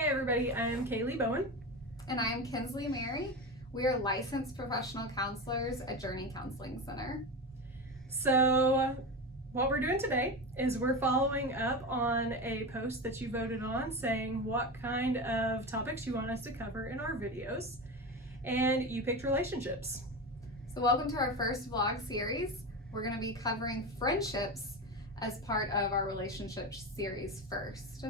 Hey everybody, I'm Kaylee Bowen. And I am Kinsley Mary. We are licensed professional counselors at Journey Counseling Center. So what we're doing today is we're following up on a post that you voted on saying what kind of topics you want us to cover in our videos, and you picked relationships. So welcome to our first vlog series. We're going to be covering friendships as part of our relationship series first.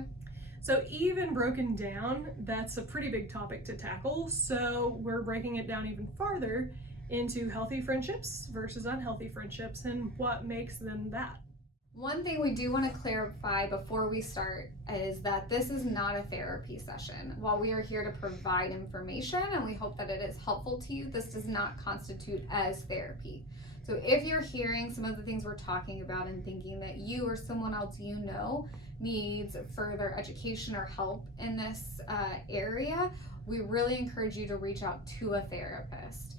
So even broken down, that's a pretty big topic to tackle. So we're breaking it down even farther into healthy friendships versus unhealthy friendships and what makes them that. One thing we do want to clarify before we start is that this is not a therapy session. While we are here to provide information and we hope that it is helpful to you, this does not constitute as therapy. So if you're hearing some of the things we're talking about and thinking that you or someone else you know needs further education or help in this area, we really encourage you to reach out to a therapist.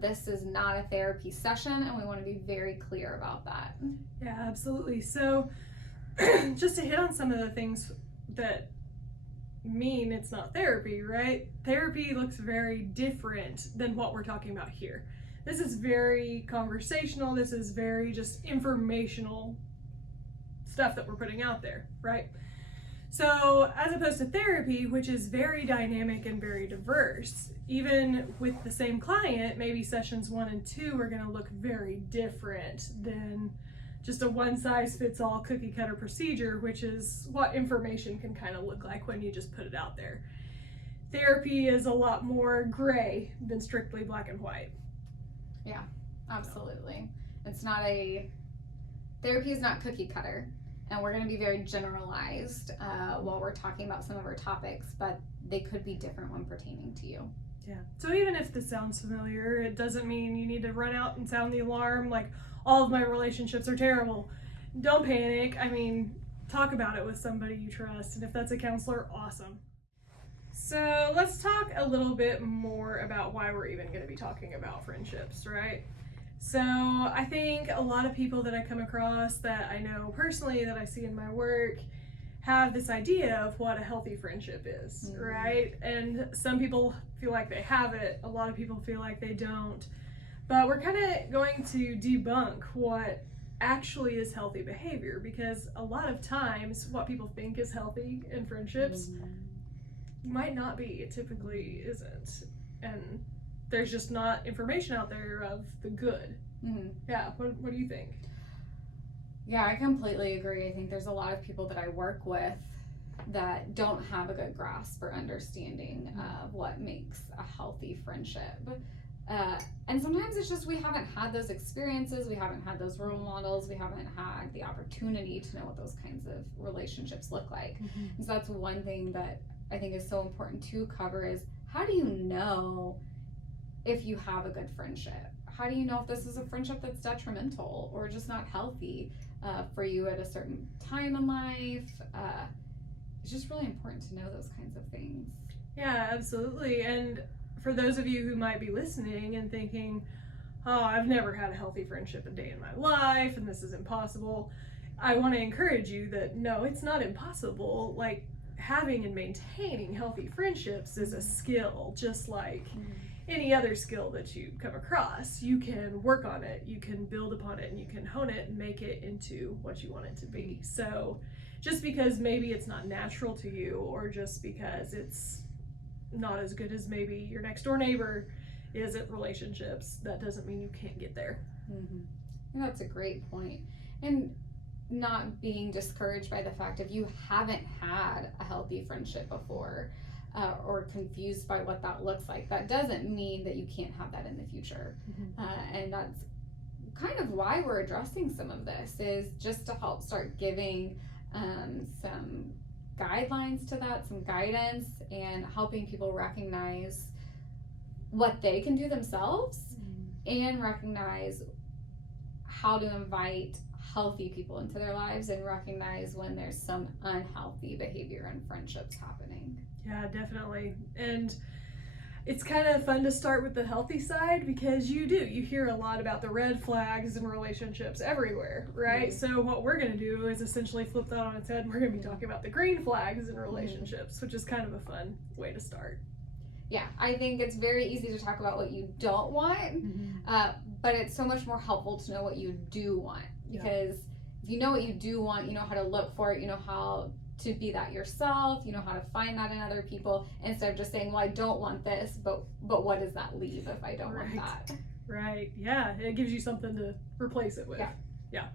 This is not a therapy session, and we want to be very clear about that. Yeah, absolutely. So just to hit on some of the things that mean it's not therapy, right? Therapy looks very different than what we're talking about here. This is very conversational. This is very just informational stuff that we're putting out there, right? So as opposed to therapy, which is very dynamic and very diverse, even with the same client, maybe sessions 1 and 2 are going to look very different than just a one-size-fits-all cookie-cutter procedure, which is what information can kind of look like when you just put it out there. Therapy is a lot more gray than strictly black and white. Yeah, absolutely. Therapy is not cookie cutter, and we're going to be very generalized while we're talking about some of our topics, but they could be different when pertaining to you. Yeah. So even if this sounds familiar, it doesn't mean you need to run out and sound the alarm like all of my relationships are terrible. Don't panic. I mean, talk about it with somebody you trust, and if that's a counselor, awesome. So let's talk a little bit more about why we're even going to be talking about friendships, right? So I think a lot of people that I come across that I know personally, that I see in my work, have this idea of what a healthy friendship is, right? And some people feel like they have it, a lot of people feel like they don't. But we're kind of going to debunk what actually is healthy behavior, because a lot of times what people think is healthy in friendships might not be. It typically isn't. And there's just not information out there of the good. Yeah, what do you think? Yeah, I completely agree. I think there's a lot of people that I work with that don't have a good grasp or understanding of what makes a healthy friendship. And sometimes it's just we haven't had those experiences, we haven't had those role models, we haven't had the opportunity to know what those kinds of relationships look like. And so that's one thing that I think is so important to cover is, how do you know if you have a good friendship? How do you know if this is a friendship that's detrimental or just not healthy for you at a certain time in life? It's just really important to know those kinds of things. Yeah, absolutely. And for those of you who might be listening and thinking, oh, I've never had a healthy friendship a day in my life and this is impossible, I want to encourage you that no, it's not impossible. Like, having and maintaining healthy friendships is a skill, just like any other skill that you come across. You can work on it, you can build upon it, and you can hone it and make it into what you want it to be. So just because maybe it's not natural to you, or just because it's not as good as maybe your next door neighbor is at relationships, that doesn't mean you can't get there. And that's a great point. And not being discouraged by the fact if you haven't had a healthy friendship before, or confused by what that looks like, that doesn't mean that you can't have that in the future. And that's kind of why we're addressing some of this, is just to help start giving some guidelines to that, some guidance, and helping people recognize what they can do themselves and recognize how to invite healthy people into their lives and recognize when there's some unhealthy behavior and friendships happening. Yeah, definitely. And it's kind of fun to start with the healthy side because you hear a lot about the red flags in relationships everywhere, right? Mm-hmm. So what we're going to do is essentially flip that on its head, and we're going to be talking about the green flags in relationships, which is kind of a fun way to start. Yeah, I think it's very easy to talk about what you don't want, but it's so much more helpful to know what you do want, because if you know what you do want, you know how to look for it, you know how to be that yourself, you know how to find that in other people, instead of just saying, well, I don't want this, but what does that leave if I don't want that? Right. Yeah, it gives you something to replace it with. Yeah,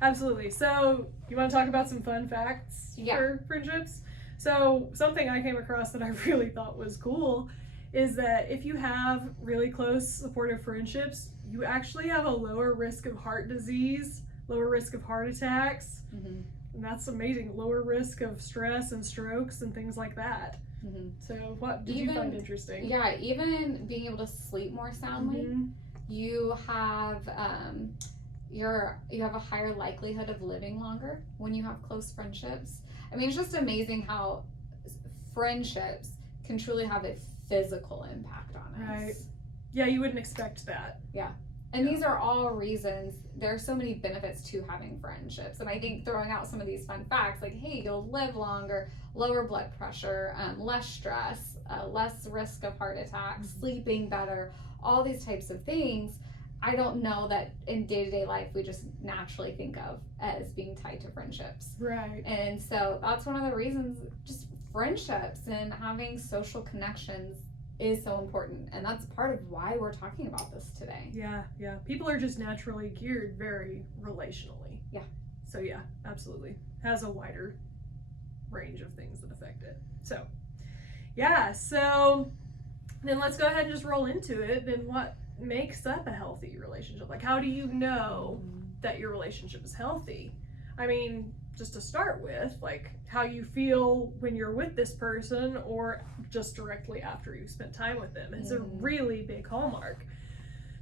absolutely. So you want to talk about some fun facts for friendships? So something I came across that I really thought was cool is that if you have really close supportive friendships, you actually have a lower risk of heart disease, lower risk of heart attacks, and that's amazing. Lower risk of stress and strokes and things like that. So what did you find interesting? Yeah, even being able to sleep more soundly, you have you have a higher likelihood of living longer when you have close friendships. I mean, it's just amazing how friendships can truly have a physical impact on us. Right. Yeah, you wouldn't expect that. Yeah. And these are all reasons. There are so many benefits to having friendships. And I think throwing out some of these fun facts, like, hey, you'll live longer, lower blood pressure, less stress, less risk of heart attacks, sleeping better, all these types of things, I don't know that in day-to-day life we just naturally think of as being tied to friendships. Right. And so that's one of the reasons, just friendships and having social connections is so important, and that's part of why we're talking about this today. Yeah. People are just naturally geared very relationally. Yeah. So yeah, absolutely. Has a wider range of things that affect it. So yeah, so then let's go ahead and just roll into it. Then what makes up a healthy relationship? Like, how do you know that your relationship is healthy? I mean, just to start with, like how you feel when you're with this person or just directly after you spent time with them. It's a really big hallmark.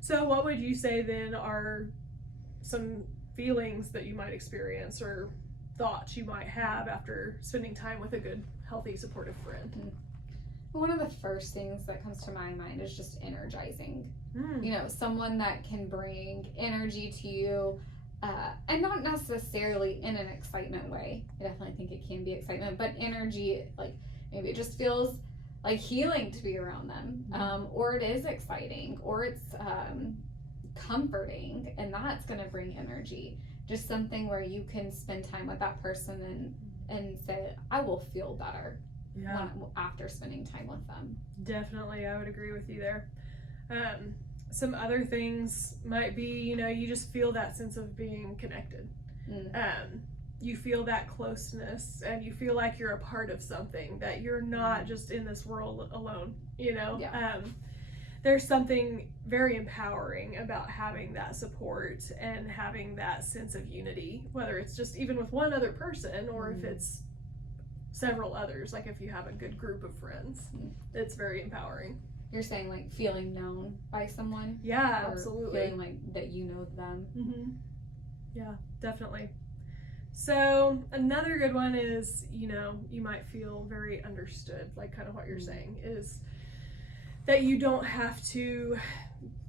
So what would you say then are some feelings that you might experience or thoughts you might have after spending time with a good, healthy, supportive friend? One of the first things that comes to my mind is just energizing. You know, someone that can bring energy to you, and not necessarily in an excitement way. I definitely think it can be excitement, but energy, like maybe it just feels like healing to be around them, or it is exciting, or it's comforting, and that's going to bring energy. Just something where you can spend time with that person and say, I will feel better after spending time with them. Definitely, I would agree with you there. Some other things might be, you know, you just feel that sense of being connected. You feel that closeness, and you feel like you're a part of something, that you're not just in this world alone, you know? There's something very empowering about having that support and having that sense of unity, whether it's just even with one other person or if it's several others, like if you have a good group of friends. It's very empowering. You're saying like feeling known by someone? Yeah, or absolutely. Feeling like that you know them? Yeah, definitely. So another good one is, you know, you might feel very understood, like kind of what you're saying, is that you don't have to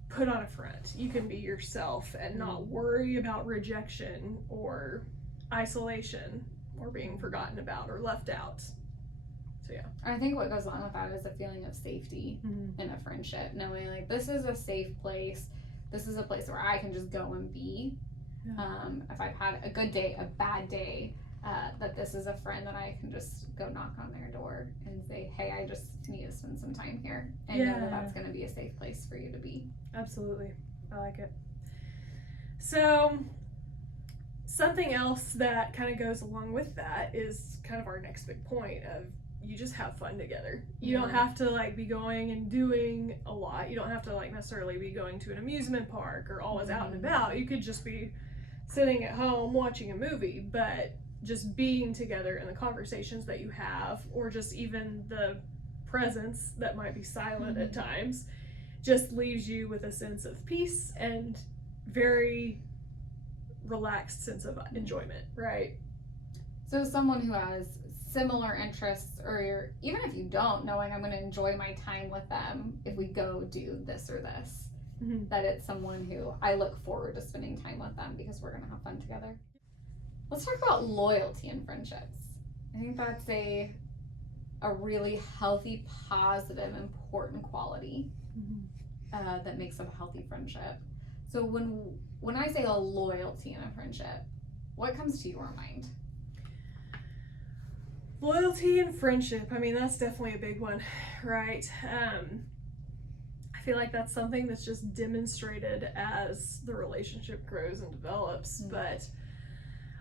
put on a front. You can be yourself and not worry about rejection or isolation or being forgotten about or left out. So yeah. I think what goes along with that is a feeling of safety in a friendship, knowing like this is a safe place. This is a place where I can just go and be. If I've had a good day, a bad day, that this is a friend that I can just go knock on their door and say, hey, I just need to spend some time here, and know that that's going to be a safe place for you to be. Absolutely. I like it. So something else that kind of goes along with that is kind of our next big point of you just have fun together. You don't have to like be going and doing a lot. You don't have to like necessarily be going to an amusement park or always out and about. You could just be sitting at home watching a movie, but just being together and the conversations that you have, or just even the presence that might be silent at times, just leaves you with a sense of peace and very relaxed sense of enjoyment, right? So someone who has similar interests, or even if you don't, knowing I'm going to enjoy my time with them if we go do this or this. Mm-hmm. That it's someone who I look forward to spending time with them because we're going to have fun together. Let's talk about loyalty in friendships. I think that's a really healthy, positive, important quality that makes up a healthy friendship. So when I say a loyalty in a friendship, what comes to your mind? Loyalty and friendship. I mean, that's definitely a big one, right? I feel like that's something that's just demonstrated as the relationship grows and develops. Mm-hmm. But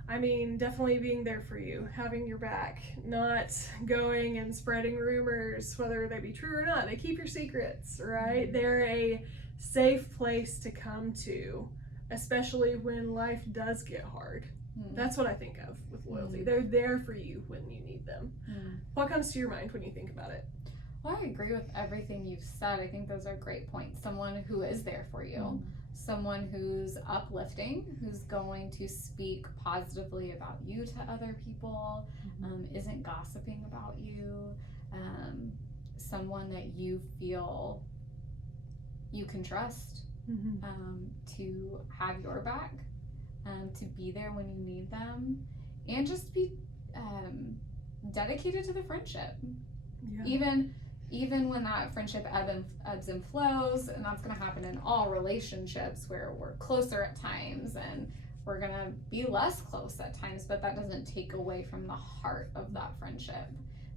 I mean, definitely being there for you, having your back, not going and spreading rumors, whether they be true or not. They keep your secrets, right? Mm-hmm. They're a safe place to come to, especially when life does get hard. Mm-hmm. That's what I think of with loyalty. Mm-hmm. They're there for you when you need them. Mm-hmm. What comes to your mind when you think about it? Well, I agree with everything you've said. I think those are great points. Someone who is there for you, someone who's uplifting, who's going to speak positively about you to other people, isn't gossiping about you, someone that you feel you can trust to have your back, to be there when you need them, and just be dedicated to the friendship. Yeah. Even when that friendship ebbs and flows, and that's going to happen in all relationships where we're closer at times and we're going to be less close at times, but that doesn't take away from the heart of that friendship.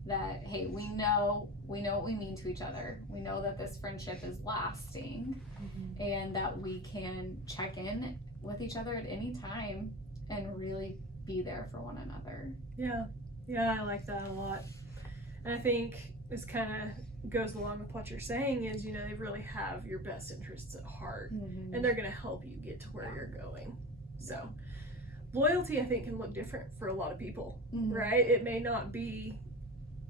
That, hey, we know what we mean to each other. We know that this friendship is lasting, and that we can check in with each other at any time and really be there for one another. Yeah, I like that a lot. And I think this kind of goes along with what you're saying is, they really have your best interests at heart, and they're going to help you get to where you're going. So loyalty, I think, can look different for a lot of people, right? It may not be,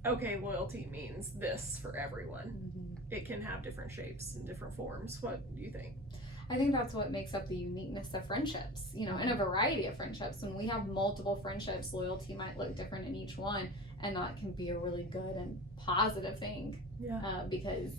okay, loyalty means this for everyone. It can have different shapes and different forms. What do you think? I think that's what makes up the uniqueness of friendships, in a variety of friendships. When we have multiple friendships, loyalty might look different in each one, and that can be a really good and positive thing. Because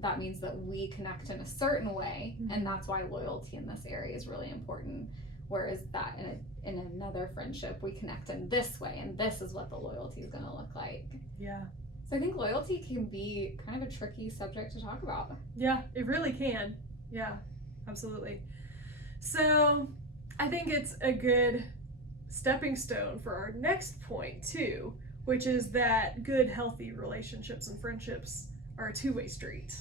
that means that we connect in a certain way, and that's why loyalty in this area is really important. Whereas that in another friendship, we connect in this way, and this is what the loyalty is going to look like. So I think loyalty can be kind of a tricky subject to talk about. Yeah, it really can. Yeah, absolutely. So I think it's a good stepping stone for our next point too, which is that good, healthy relationships and friendships are a two-way street.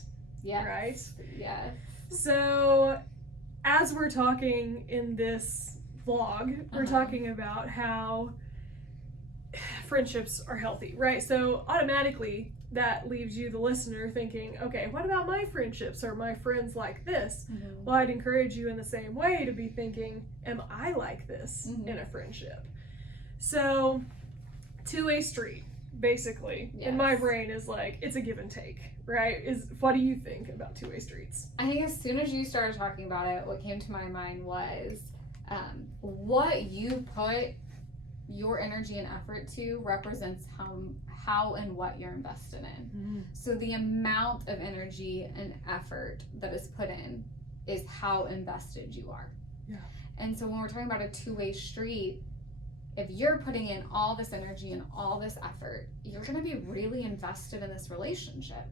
Yeah. Right? Yeah. So as we're talking in this vlog, we're talking about how friendships are healthy, right? So automatically that leaves you, the listener, thinking, okay, what about my friendships? Are my friends like this? Well, I'd encourage you in the same way to be thinking, am I like this in a friendship? So two-way street, basically, in my brain is like, it's a give and take, right? What do you think about two-way streets? I think as soon as you started talking about it, what came to my mind was what you put your energy and effort to represents how and what you're invested in. So the amount of energy and effort that is put in is how invested you are. And so when we're talking about a two-way street, if you're putting in all this energy and all this effort, you're going to be really invested in this relationship.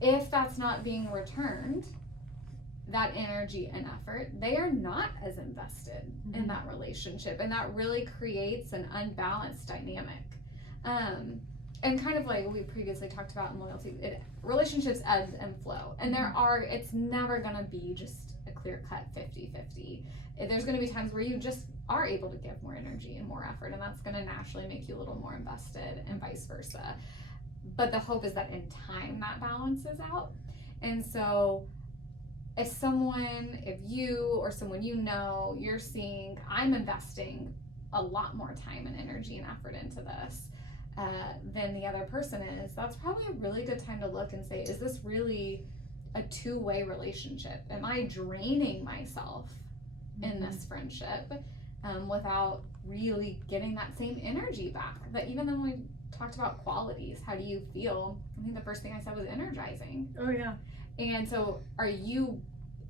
If that's not being returned, that energy and effort, they are not as invested in that relationship, and that really creates an unbalanced dynamic. And kind of like we previously talked about in loyalty, relationships ebb and flow, and it's never going to be just a clear-cut 50-50. There's going to be times where you just are able to give more energy and more effort, and that's going to naturally make you a little more invested, and vice versa. But the hope is that in time that balances out. And so if you or someone you're seeing, I'm investing a lot more time and energy and effort into this than the other person is, that's probably a really good time to look and say, is this really a two-way relationship? Am I draining myself in this friendship? without really getting that same energy back. But even then, we talked about qualities. How do you feel? I think the first thing I said was energizing. Oh yeah. And so, are you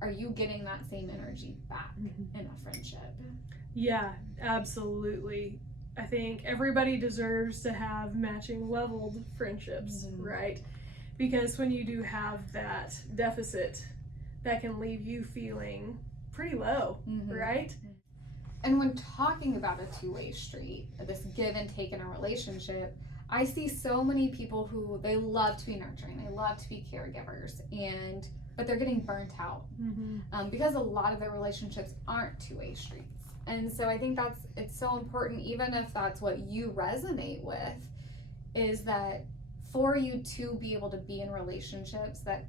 getting that same energy back in a friendship? Yeah, absolutely. I think everybody deserves to have matching leveled friendships, right? Because when you do have that deficit, that can leave you feeling pretty low, right? And when talking about a two-way street, this give and take in a relationship, I see so many people who they love to be nurturing, they love to be caregivers, but they're getting burnt out because a lot of their relationships aren't two-way streets. And so I think it's so important, even if that's what you resonate with, is that for you to be able to be in relationships that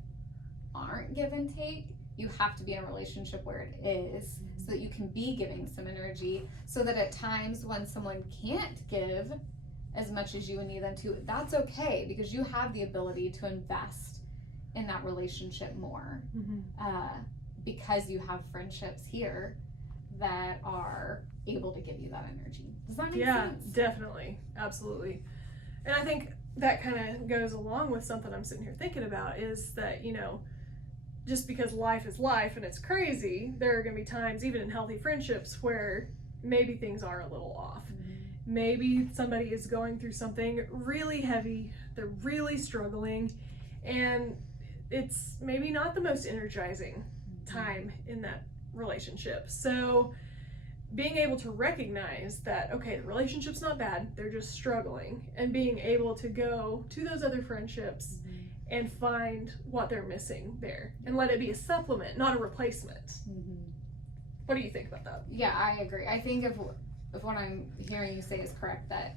aren't give and take, you have to be in a relationship where it is, so that you can be giving some energy, so that at times when someone can't give as much as you would need them to, that's okay, because you have the ability to invest in that relationship more, because you have friendships here that are able to give you that energy. Does that make sense? Yeah, definitely. Absolutely. And I think that kind of goes along with something I'm sitting here thinking about, is that, you know, just because life is life and it's crazy, there are going to be times, even in healthy friendships, where maybe things are a little off. Maybe somebody is going through something really heavy, they're really struggling, and it's maybe not the most energizing time in that relationship. So being able to recognize that, okay, the relationship's not bad, they're just struggling, and being able to go to those other friendships and find what they're missing there, and let it be a supplement, not a replacement. What do you think about that? Yeah, I agree. I think if what I'm hearing you say is correct, that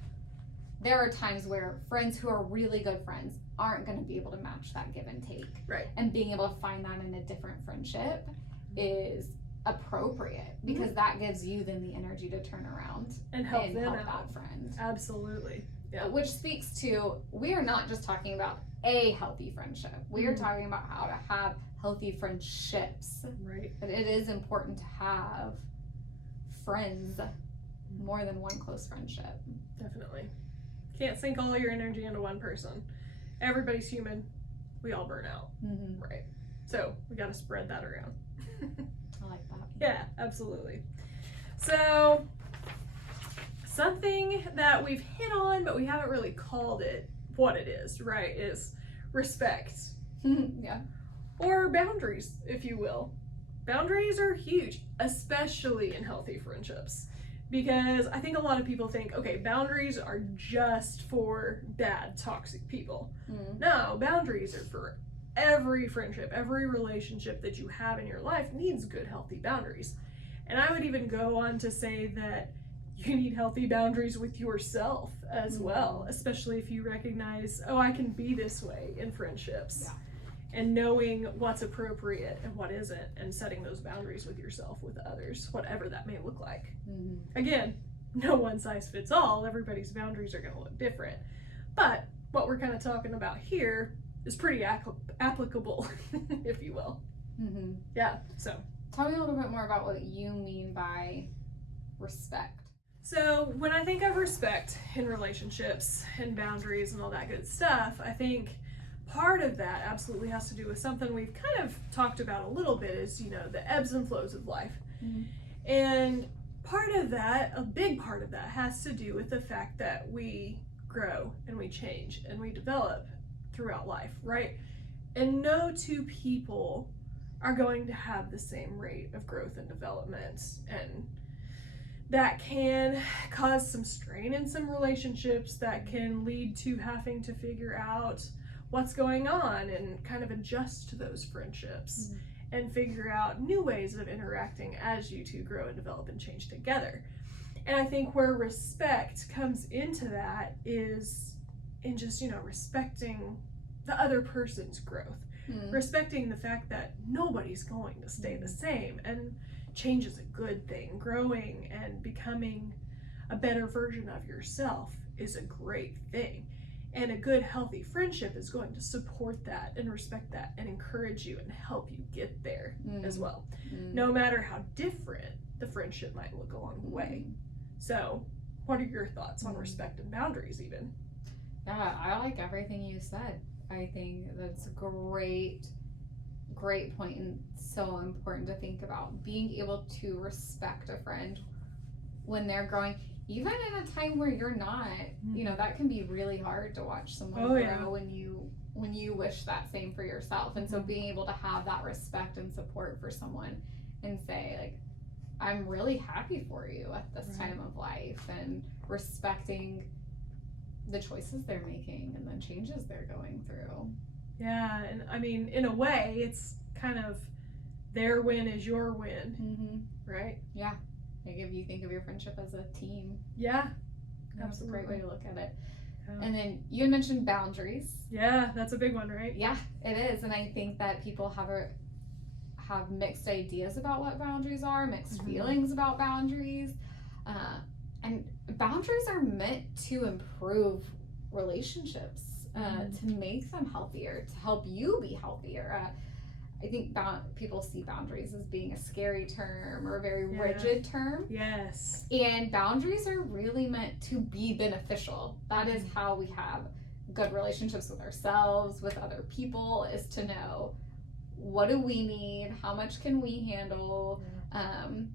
there are times where friends who are really good friends aren't going to be able to match that give and take. Right. And being able to find that in a different friendship is appropriate, because that gives you then the energy to turn around and help them that out. friend. Absolutely. Yeah. Which speaks to, we are not just talking about a healthy friendship. We are talking about how to have healthy friendships. Right. But it is important to have friends, more than one close friendship. Definitely. Can't sink all your energy into one person. Everybody's human. We all burn out. Right. So we got to spread that around. I like that. Yeah, absolutely. So something that we've hit on, but we haven't really called it what it is, right, is respect. Yeah. Or boundaries, if you will. Boundaries are huge, especially in healthy friendships. Because I think a lot of people think, okay, boundaries are just for bad, toxic people. No, boundaries are for every friendship, every relationship that you have in your life needs good, healthy boundaries. And I would even go on to say that you need healthy boundaries with yourself as well, especially if you recognize, oh, I can be this way in friendships. Yeah. And knowing what's appropriate and what isn't, and setting those boundaries with yourself, with others, whatever that may look like. Again, no one size fits all. Everybody's boundaries are going to look different. But what we're kind of talking about here is pretty applicable, if you will. Yeah, so. Tell me a little bit more about what you mean by respect. So when I think of respect in relationships and boundaries and all that good stuff, I think part of that absolutely has to do with something we've kind of talked about a little bit, is, you know, the ebbs and flows of life. And part of that, a big part of that, has to do with the fact that we grow and we change and we develop throughout life, right? And no two people are going to have the same rate of growth and development, and that can cause some strain in some relationships, that can lead to having to figure out what's going on and kind of adjust to those friendships and figure out new ways of interacting as you two grow and develop and change together. And I think where respect comes into that is in just, you know, respecting the other person's growth, respecting the fact that nobody's going to stay the same, and change is a good thing. Growing and becoming a better version of yourself is a great thing. And a good, healthy friendship is going to support that and respect that and encourage you and help you get there as well. No matter how different the friendship might look along the way. So what are your thoughts on respect and boundaries even? Yeah, I like everything you said. I think that's a great point, and so important to think about. Being able to respect a friend when they're growing, even in a time where you're not, you know, that can be really hard to watch someone grow when you wish that same for yourself. And so being able to have that respect and support for someone and say, like, I'm really happy for you at this time of life, and respecting the choices they're making and the changes they're going through. Yeah, and I mean, in a way, it's kind of their win is your win, right? Yeah. Like if you think of your friendship as a team. Yeah. That's a great way to look at it. Yeah. And then you had mentioned boundaries. Yeah, that's a big one, right? Yeah, it is. And I think that people have mixed ideas about what boundaries are, mixed feelings about boundaries. And boundaries are meant to improve relationships, to make them healthier, to help you be healthier. I think people see boundaries as being a scary term or a very rigid term. Yes. And boundaries are really meant to be beneficial. That is how we have good relationships with ourselves, with other people, is to know what do we need, how much can we handle, and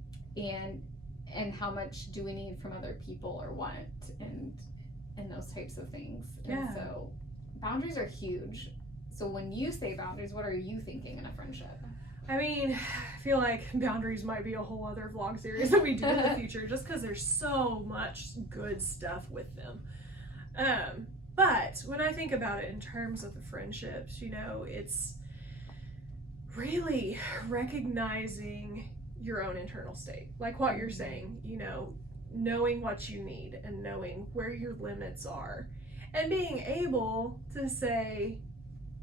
how much do we need from other people or want, and those types of things. And so boundaries are huge. So when you say boundaries, what are you thinking in a friendship? I mean, I feel like boundaries might be a whole other vlog series that we do in the future, just because there's so much good stuff with them. But when I think about it in terms of the friendships, you know, it's really recognizing your own internal state, like what you're saying, you know, knowing what you need and knowing where your limits are, and being able to say,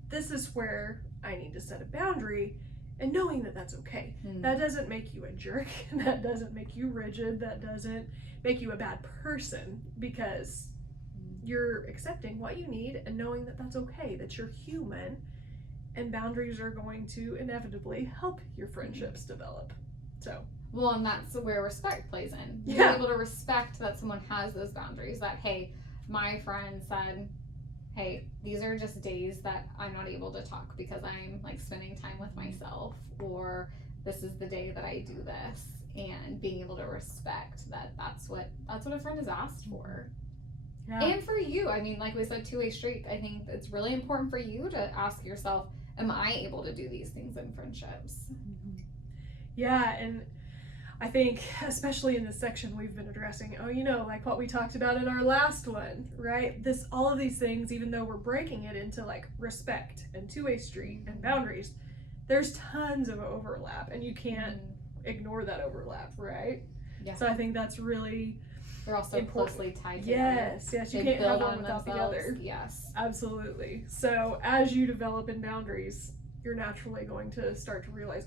this is where I need to set a boundary, and knowing that that's okay. That doesn't make you a jerk, that doesn't make you rigid, that doesn't make you a bad person, because you're accepting what you need and knowing that that's okay, that you're human, and boundaries are going to inevitably help your friendships develop. So well, and that's where respect plays in. Being able to respect that someone has those boundaries, that hey, my friend said, hey, these are just days that I'm not able to talk because I'm like spending time with myself, or this is the day that I do this, and being able to respect that that's what a friend is asked for. And for you, I mean, like we said, two-way street, I think it's really important for you to ask yourself, am I able to do these things in friendships? Yeah, and I think especially in this section we've been addressing, you know, like what we talked about in our last one, right? All of these things, even though we're breaking it into like respect and two-way street and boundaries, there's tons of overlap, and you can't ignore that overlap, right? Yeah. So I think that's really they're also important. Closely tied together. Yes, you can't have one without the other. Yes. Absolutely. So as you develop in boundaries, you're naturally going to start to realize,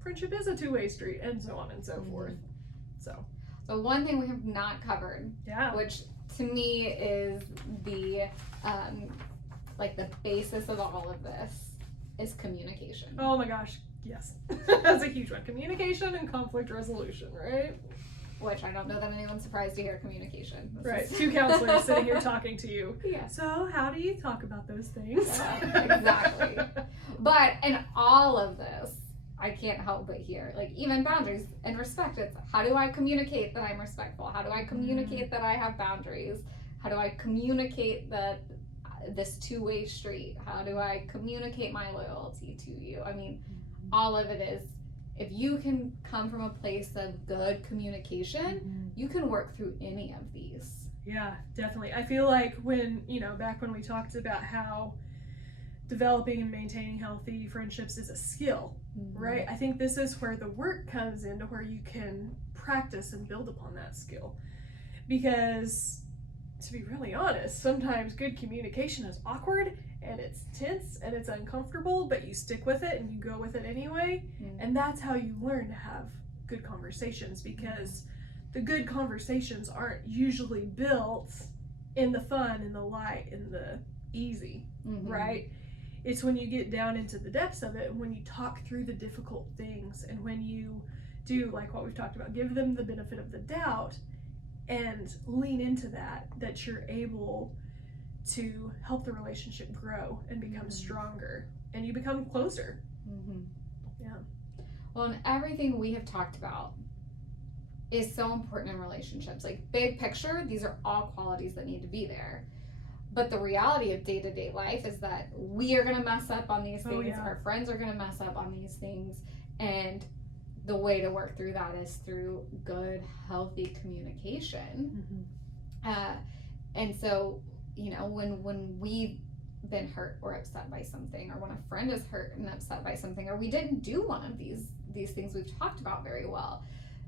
friendship is a two-way street, and so on and so forth. So one thing we have not covered, which to me is the like the basis of all of this, is communication. Oh my gosh, yes. That's a huge one. Communication and conflict resolution, right? Which I don't know that anyone's surprised to hear communication. Two counselors sitting here talking to you. Yeah. So how do you talk about those things? Exactly. But in all of this, I can't help but hear, like, even boundaries and respect. It's how do I communicate that I'm respectful? How do I communicate that I have boundaries? How do I communicate that this two-way street? How do I communicate my loyalty to you? I mean, all of it is, if you can come from a place of good communication, you can work through any of these. Yeah, definitely. I feel like when, back when we talked about how developing and maintaining healthy friendships is a skill, right? I think this is where the work comes into where you can practice and build upon that skill. Because, to be really honest, sometimes good communication is awkward and it's tense and it's uncomfortable, but you stick with it and you go with it anyway. And that's how you learn to have good conversations, because the good conversations aren't usually built in the fun, in the light, in the easy, right? It's when you get down into the depths of it, when you talk through the difficult things, and when you do like what we've talked about, give them the benefit of the doubt and lean into that you're able to help the relationship grow and become stronger, and you become closer. Yeah. Well, and everything we have talked about is so important in relationships. Like, big picture, these are all qualities that need to be there. But the reality of day-to-day life is that we are going to mess up on these things. Our friends are going to mess up on these things. And the way to work through that is through good, healthy communication. And so, you know, when we've been hurt or upset by something, or when a friend is hurt and upset by something, or we didn't do one of these things we've talked about very well,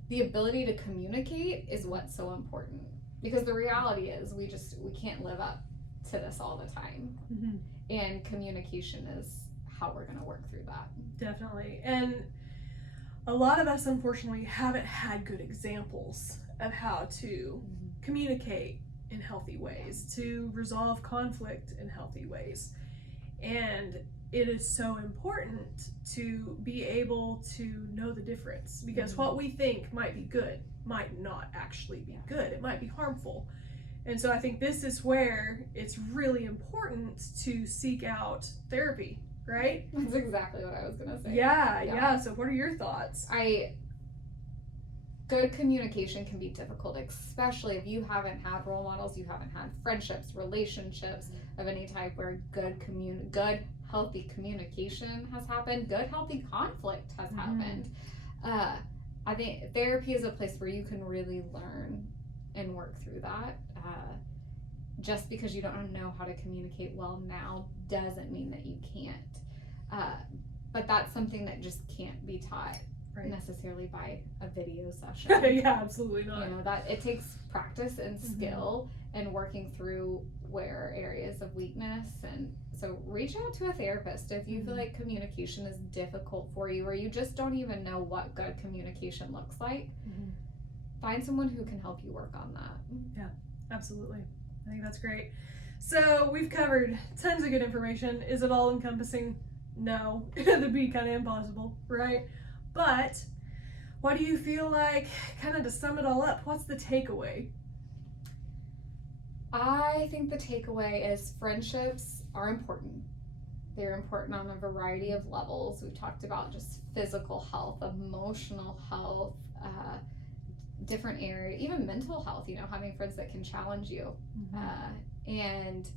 the ability to communicate is what's so important. Because the reality is we can't live up to this all the time. And communication is how we're going to work through that. Definitely. And a lot of us, unfortunately, haven't had good examples of how to communicate in healthy ways, to resolve conflict in healthy ways. And it is so important to be able to know the difference, because what we think might be good might not actually be good. It might be harmful. And so I think this is where it's really important to seek out therapy, right? That's exactly what I was going to say. Yeah. So what are your thoughts? Good communication can be difficult, especially if you haven't had role models, you haven't had friendships, relationships of any type where good, healthy communication has happened, good, healthy conflict has happened. I think therapy is a place where you can really learn and work through that. Just because you don't know how to communicate well now doesn't mean that you can't. But that's something that just can't be taught necessarily by a video session. Yeah, absolutely not. You know, that it takes practice and skill and working through where areas of weakness. And so reach out to a therapist if you feel like communication is difficult for you, or you just don't even know what good communication looks like. Find someone who can help you work on that. Yeah, absolutely. I think that's great. So we've covered tons of good information. Is it all encompassing? No. It'd be kind of impossible, right? But what do you feel like, kind of to sum it all up, what's the takeaway? I think the takeaway is friendships are important. They're important on a variety of levels. We've talked about just physical health, emotional health, different areas, even mental health, you know, having friends that can challenge you. And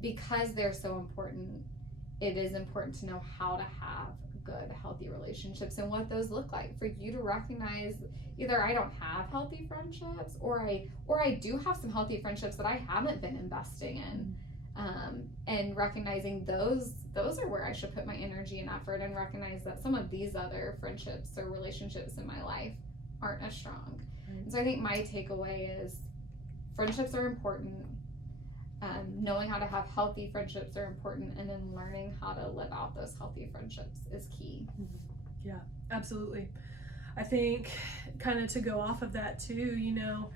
because they're so important, it is important to know how to have good, healthy relationships and what those look like, for you to recognize either I don't have healthy friendships, or I do have some healthy friendships that I haven't been investing in. And recognizing those are where I should put my energy and effort, and recognize that some of these other friendships or relationships in my life aren't as strong. And so I think my takeaway is friendships are important. Knowing how to have healthy friendships are important, and then learning how to live out those healthy friendships is key. Yeah, absolutely. I think kind of to go off of that too, you know,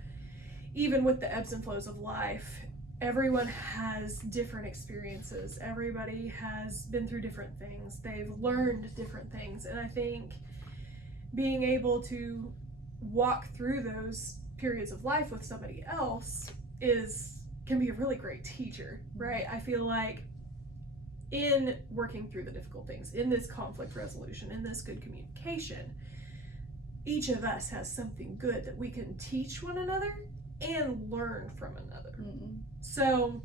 even with the ebbs and flows of life, everyone has different experiences. Everybody has been through different things. They've learned different things. And I think being able to walk through those periods of life with somebody else can be a really great teacher, right? I feel like in working through the difficult things, in this conflict resolution, in this good communication, each of us has something good that we can teach one another and learn from another. So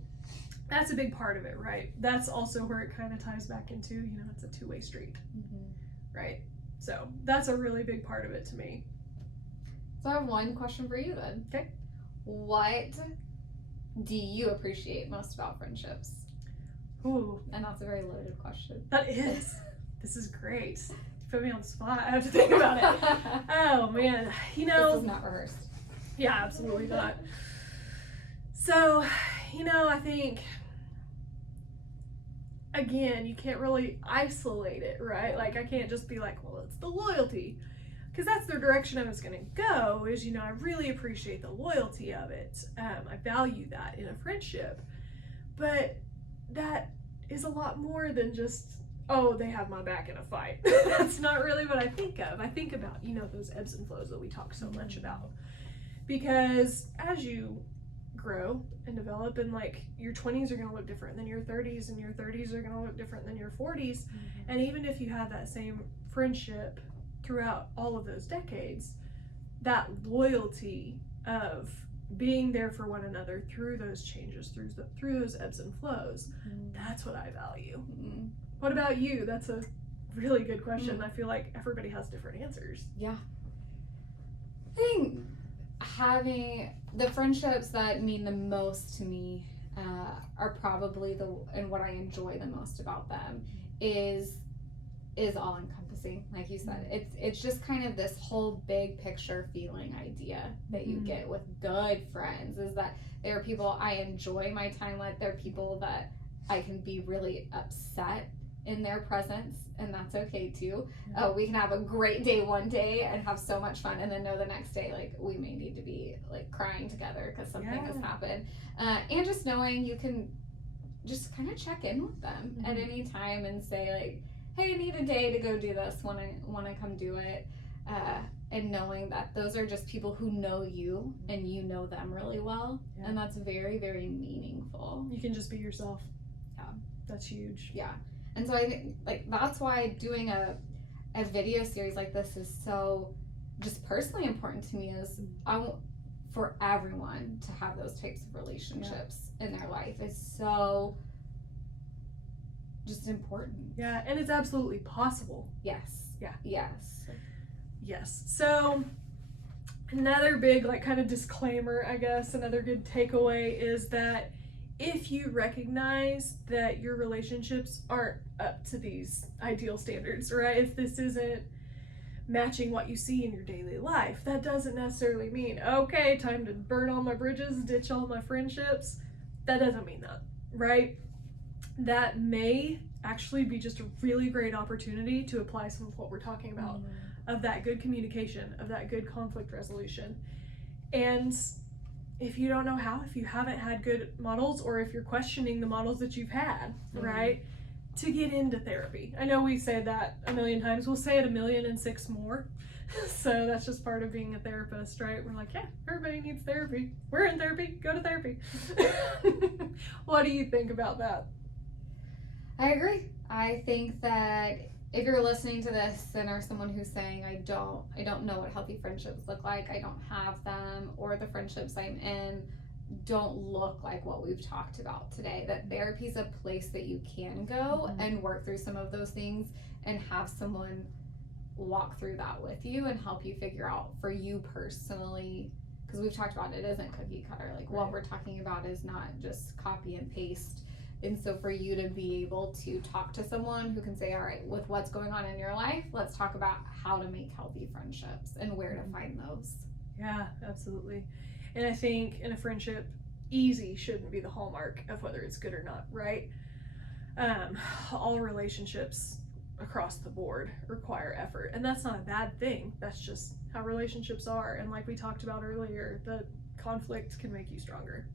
that's a big part of it, right? That's also where it kind of ties back into, you know, it's a two-way street, right? So that's a really big part of it to me. So I have one question for you then. Okay. What do you appreciate most about friendships? Ooh. And that's a very loaded question. That is. This is great. You put me on the spot. I have to think about it. Oh, man. You know. This is not rehearsed. Yeah, absolutely not. So, you know, I think, again, you can't really isolate it, right? Like, I can't just be like, well, it's the loyalty. Because that's the direction I was going to go, is, you know, I really appreciate the loyalty of it. I value that in a friendship. But that is a lot more than just oh, they have my back in a fight. That's not really what I think of. I think about, you know, those ebbs and flows that we talk so much about. Because as you grow and develop, and like your 20s are going to look different than your 30s, and your 30s are going to look different than your 40s. And even if you have that same friendship throughout all of those decades, that loyalty of being there for one another through those changes, through those ebbs and flows, that's what I value. What about you? That's a really good question. I feel like everybody has different answers. Yeah. I think having the friendships that mean the most to me are probably and what I enjoy the most about them is all encompassing. Like you said, it's just kind of this whole big picture feeling idea that you get with good friends, is that there are people I enjoy my time with. There are people that I can be really upset in their presence, and that's okay too. We can have a great day one day and have so much fun, and then know the next day like we may need to be like crying together because something has happened. And just knowing you can just kind of check in with them at any time and say like, hey, I need a day to go do this, want to come do it. And knowing that those are just people who know you and you know them really well. And that's very, very meaningful. You can just be yourself. Yeah. That's huge. Yeah. And so I think like that's why doing a video series like this is so just personally important to me, is I want for everyone to have those types of relationships in their life. Is so just important. Yeah, and it's absolutely possible. Yes. Yeah. Yes. So another big like kind of disclaimer, I guess, another good takeaway is that if you recognize that your relationships aren't up to these ideal standards, right? If this isn't matching what you see in your daily life, that doesn't necessarily mean, okay, time to burn all my bridges, ditch all my friendships. That doesn't mean that, right? That may actually be just a really great opportunity to apply some of what we're talking about, of that good communication, of that good conflict resolution. And if you don't know how, if you haven't had good models, or if you're questioning the models that you've had, right, to get into therapy. I know we say that a million times. We'll say it 1,000,006 more. So that's just part of being a therapist, right? We're like, yeah, everybody needs therapy. We're in therapy. Go to therapy. What do you think about that? I agree. I think that if you're listening to this and are someone who's saying, I don't know what healthy friendships look like, I don't have them, or the friendships I'm in don't look like what we've talked about today, that therapy is a place that you can go and work through some of those things and have someone walk through that with you and help you figure out for you personally, because we've talked about it isn't cookie cutter. Like what we're talking about is not just copy and paste. And so for you to be able to talk to someone who can say, all right, with what's going on in your life, let's talk about how to make healthy friendships and where to find those. Yeah, absolutely. And I think in a friendship, easy shouldn't be the hallmark of whether it's good or not, right? All relationships across the board require effort, and that's not a bad thing. That's just how relationships are. And like we talked about earlier, the conflict can make you stronger.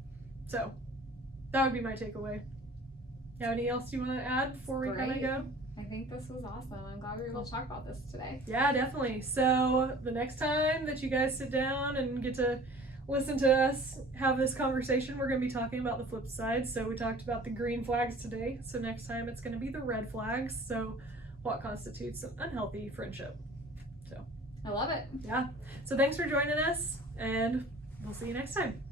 So that would be my takeaway. Yeah, anything else you want to add before we kind of go? I think this was awesome. I'm glad we were able to talk about this today. Yeah, definitely. So the next time that you guys sit down and get to listen to us have this conversation, we're going to be talking about the flip side. So we talked about the green flags today. So next time it's going to be the red flags. So what constitutes an unhealthy friendship? So I love it. Yeah. So thanks for joining us, and we'll see you next time.